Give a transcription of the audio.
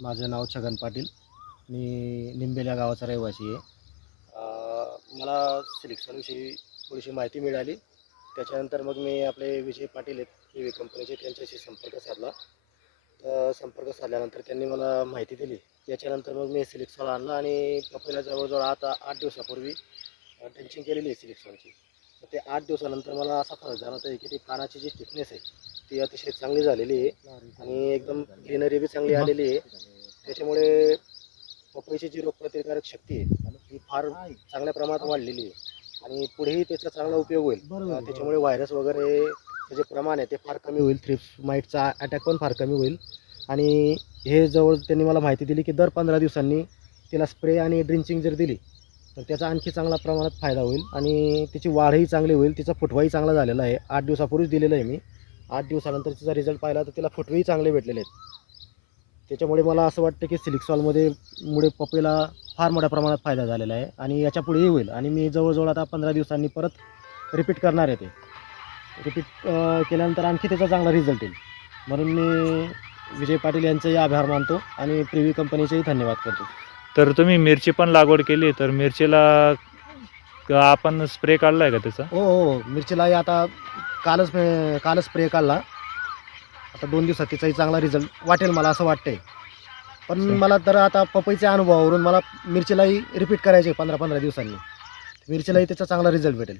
माझं नाव छगन पाटील. मी निंबेल्या गावाचा रहिवासी आहे. मला सिलेक्शनविषयी थोडीशी माहिती मिळाली. त्याच्यानंतर मग मी आपले विजय पाटील आहेत टी व्ही कंपनीचे त्यांच्याशी संपर्क साधला. तर संपर्क साधल्यानंतर त्यांनी मला माहिती दिली. त्याच्यानंतर मग मी सिलेक्सॉन आणलं आणि पपईला जवळजवळ आता आठ दिवसापूर्वी टेन्शन केलेली आहे सिलेक्शनची. ते आठ दिवसानंतर मला असा फरक जाणवत आहे की ती पानाची जी थिकनेस आहे ती अतिशय चांगली झालेली आहे. आणि एकदम ग्रीनरी बी चांगली आलेली आहे. त्याच्यामुळे पपईची जी रोगप्रतिकारक शक्ती आहे ती फार चांगल्या प्रमाणात वाढलेली आहे. आणि पुढेही त्याचा चांगला उपयोग होईल. त्याच्यामुळे व्हायरस वगैरे जे प्रमाण आहे ते फार कमी होईल. थ्रिप्स माईटचा अटॅक पण फार कमी होईल. आणि हे जवळ त्यांनी मला माहिती दिली की दर पंधरा दिवसांनी तिला स्प्रे आणि ड्रिंचिंग जर दिली तर त्याचा आणखी चांगला प्रमाणात फायदा होईल आणि तिची वाढही चांगली होईल तिचा फुटवाही चांगला झालेला आहे. आठ दिवसापूर्वीच दिलेलं आहे मी. आठ दिवसानंतर तिचा रिझल्ट पाहिला तर तिला फुटवेही चांगले भेटलेले आहेत. त्याच्यामुळे मला असं वाटतं की सिलिक्सॉलमध्ये मुळे पपईला फार मोठ्या प्रमाणात फायदा झालेला आहे आणि याच्यापुढेही होईल. आणि मी जवळजवळ आता पंधरा दिवसांनी परत रिपीट करणार आहे ते. रिपीट केल्यानंतर आणखी त्याचा चांगला रिझल्ट येईल. म्हणून मी विजय पाटील यांचेही आभार मानतो आणि प्रिव्ही कंपनीचेही धन्यवाद करतो. तर तुम्ही मिरची पण लागवड केली तर मिरचीला क- आपण स्प्रे काढला आहे का त्याचा? हो हो मिरचीलाही आता कालच मी- कालच स्प्रे काढला. आता दोन दिवसात तिचाही चांगला रिझल्ट वाटेल मला असं वाटतंय. पण अच्छा. मला तर आता पपईच्या अनुभवावरून मला मिरचीलाही रिपीट करायचे पंधरा पंधरा दिवसांनी. मिरचीलाही त्याचा चांगला रिझल्ट भेटेल.